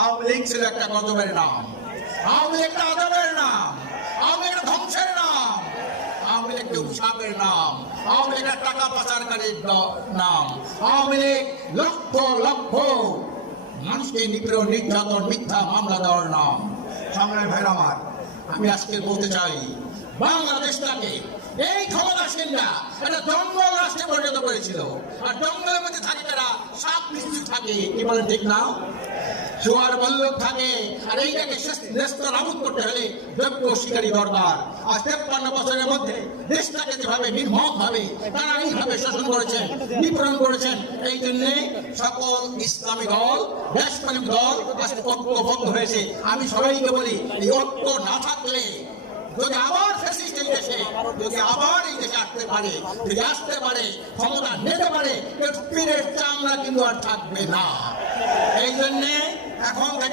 আওয়ামী লীগ ছিল একটা গজবের নাম, আওয়ামী লীগ একটা আদবের নাম, আওয়ামী লীগ ধ্বংসের নাম, আওয়ামী লীগ অভিশাপের নাম, আওয়ামী লীগ টাকা পাচারকারীর নাম, আওয়ামী লীগ লক্ষ লক্ষ মানুষকে নিপীড়ন নির্যাতন মিথ্যা মামলা দেওয়ার নাম। সামনে ভাইরা আমার, আমি আজকে বলতে চাই বাংলাদেশটাকে এই ক্ষমতাসীনরা একটা জঙ্গল রাষ্ট্রে পরিণত করেছিল। আর জঙ্গলের মধ্যে থাকে তারা সাপ কিছু থাকে, কি বলেন ঠিক না? জোয়ার বল্লভ থাকে। আর এইটাকে নেস্তনাবুদ করতে হলে যোগ্য শিকারী দরকার। আর 53 বছরের মধ্যে দেশটাকে যেভাবে নির্মম ভাবে তারা এইভাবে শোষণ করেছেন, নিপীড়ন করেছেন, এই জন্য সকল ইসলামী দল, দেশপ্রেমিক দল আজকে ঐক্যবদ্ধ হয়েছে। আমি সবাইকে বলি, এই ঐক্য না থাকলে যদি আবার ফ্যাসিস্ট এই দেশে যদি আবার এই দেশে আসতে পারে, যদি আসতে পারে, ক্ষমতা নিতে পারে, পীরের চামড়া কিন্তু আর থাকবে না। এই জন্যে এখন থেকে